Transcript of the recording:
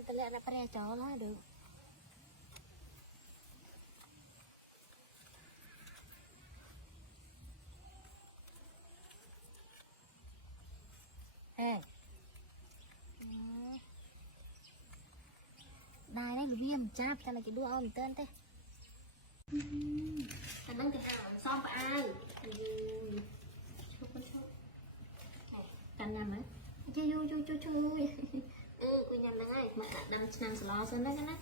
มันตะเละนะประเดี๋ยวจอน้อยดูเฮ้ได้ได้หรือเบี้ยมจับแต่เราจะดูเอาหนึ่งเต้นเต้แต่ต้องจะหาซ่อมไปอ้ายชุบมันชุบกันยำไหมช่วยกูยำได้มาดังนางสลอซนได้กันนะ